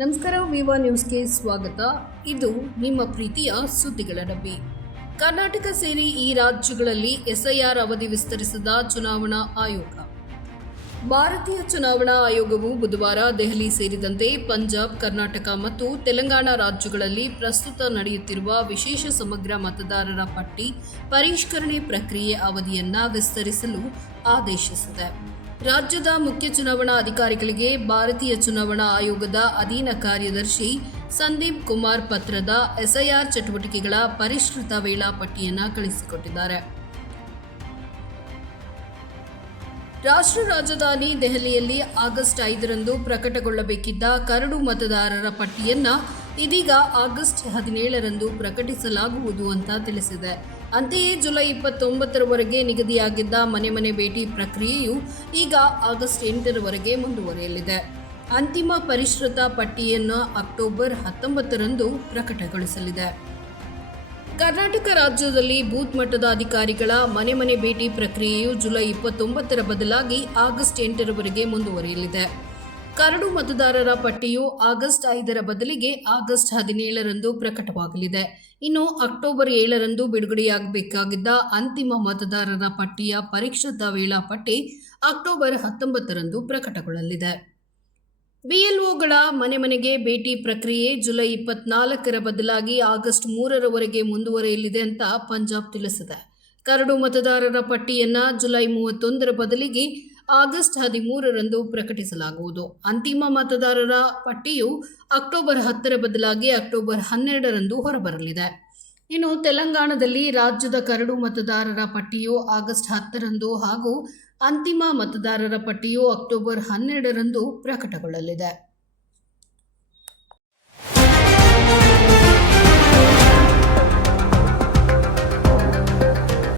ನಮಸ್ಕಾರ. ವಿವಾ ನ್ಯೂಸ್ಗೆ ಸ್ವಾಗತ. ಇದು ನಿಮ್ಮ ಪ್ರೀತಿಯ ಸುದ್ದಿಗಳ ಡಬ್ಬಿ. ಕರ್ನಾಟಕ ಸೇರಿ ಈ ರಾಜ್ಯಗಳಲ್ಲಿ ಎಸ್ಐಆರ್ ಅವಧಿ ವಿಸ್ತರಿಸಿದ ಚುನಾವಣಾ ಆಯೋಗ. ಭಾರತೀಯ ಚುನಾವಣಾ ಆಯೋಗವು ಬುಧವಾರ ದೆಹಲಿ ಸೇರಿದಂತೆ ಪಂಜಾಬ್, ಕರ್ನಾಟಕ ಮತ್ತು ತೆಲಂಗಾಣ ರಾಜ್ಯಗಳಲ್ಲಿ ಪ್ರಸ್ತುತ ನಡೆಯುತ್ತಿರುವ ವಿಶೇಷ ಸಮಗ್ರ ಮತದಾರರ ಪಟ್ಟಿ ಪರಿಷ್ಕರಣೆ ಪ್ರಕ್ರಿಯೆ ಅವಧಿಯನ್ನು ವಿಸ್ತರಿಸಲು ಆದೇಶಿಸಿದೆ. ರಾಜ್ಯದ ಮುಖ್ಯ ಚುನಾವಣಾ ಅಧಿಕಾರಿಗಳಿಗೆ ಭಾರತೀಯ ಚುನಾವಣಾ ಆಯೋಗದ ಅಧೀನ ಕಾರ್ಯದರ್ಶಿ ಸಂದೀಪ್ ಕುಮಾರ್ ಪತ್ರದ ಎಸ್ಐಆರ್ ಚಟುವಟಿಕೆಗಳ ಪರಿಷ್ಕೃತ ವೇಳಾಪಟ್ಟಿಯನ್ನು ಕಳಿಸಿಕೊಟ್ಟಿದ್ದಾರೆ. ರಾಷ್ಟ್ರ ರಾಜಧಾನಿ ದೆಹಲಿಯಲ್ಲಿ ಆಗಸ್ಟ್ 5ರಂದು ಪ್ರಕಟಗೊಳ್ಳಬೇಕಿದ್ದ ಕರಡು ಮತದಾರರ ಪಟ್ಟಿಯನ್ನು ಇದೀಗ ಆಗಸ್ಟ್ 17ರಂದು ಪ್ರಕಟಿಸಲಾಗುವುದು ಅಂತ ತಿಳಿಸಿದೆ. ಅಂತೆಯೇ ಜುಲೈ 29ರವರೆಗೆ ನಿಗದಿಯಾಗಿದ್ದ ಮನೆ ಭೇಟಿ ಪ್ರಕ್ರಿಯೆಯು ಈಗ ಆಗಸ್ಟ್ 8ರವರೆಗೆ ಮುಂದುವರಿಯಲಿದೆ. ಅಂತಿಮ ಪರಿಷ್ಕೃತ ಪಟ್ಟಿಯನ್ನು ಅಕ್ಟೋಬರ್ 19ರಂದು ಪ್ರಕಟಗೊಳಿಸಲಿದೆ. ಕರ್ನಾಟಕ ರಾಜ್ಯದಲ್ಲಿ ಬೂತ್ ಮಟ್ಟದ ಅಧಿಕಾರಿಗಳ ಮನೆ ಭೇಟಿ ಪ್ರಕ್ರಿಯೆಯು ಜುಲೈ 29ರ ಬದಲಾಗಿ ಆಗಸ್ಟ್ 8ರವರೆಗೆ ಮುಂದುವರಿಯಲಿದೆ. ಕರಡು ಮತದಾರರ ಪಟ್ಟಿಯು ಆಗಸ್ಟ್ 5ರ ಬದಲಿಗೆ ಆಗಸ್ಟ್ 17ರಂದು ಪ್ರಕಟವಾಗಲಿದೆ. ಇನ್ನು ಅಕ್ಟೋಬರ್ 7ರಂದು ಬಿಡುಗಡೆಯಾಗಬೇಕಾಗಿದ್ದ ಅಂತಿಮ ಮತದಾರರ ಪಟ್ಟಿಯ ಪರಿಷ್ಕೃತ ವೇಳಾಪಟ್ಟಿ ಅಕ್ಟೋಬರ್ 19ರಂದು ಪ್ರಕಟಗೊಳ್ಳಲಿದೆ. ಬಿಎಲ್ಒಗಳ ಮನೆಗೆ ಭೇಟಿ ಪ್ರಕ್ರಿಯೆ ಜುಲೈ 24ರ ಬದಲಾಗಿ ಆಗಸ್ಟ್ 3ರವರೆಗೆ ಮುಂದುವರಿಯಲಿದೆ ಅಂತ ಪಂಜಾಬ್ ತಿಳಿಸಿದೆ. ಕರಡು ಮತದಾರರ ಪಟ್ಟಿಯನ್ನು ಜುಲೈ 31ರ ಬದಲಿಗೆ ಆಗಸ್ಟ್ 13ರಂದು ಪ್ರಕಟಿಸಲಾಗುವುದು. ಅಂತಿಮ ಮತದಾರರ ಪಟ್ಟಿಯು ಅಕ್ಟೋಬರ್ 10ರ ಬದಲಾಗಿ ಅಕ್ಟೋಬರ್ 12ರಂದು ಹೊರಬರಲಿದೆ. ಇನ್ನು ತೆಲಂಗಾಣದಲ್ಲಿ ರಾಜ್ಯದ ಕರಡು ಮತದಾರರ ಪಟ್ಟಿಯು ಆಗಸ್ಟ್ 10ರಂದು ಹಾಗೂ ಅಂತಿಮ ಮತದಾರರ ಪಟ್ಟಿಯು ಅಕ್ಟೋಬರ್ 12ರಂದು ಪ್ರಕಟಗೊಳ್ಳಲಿದೆ.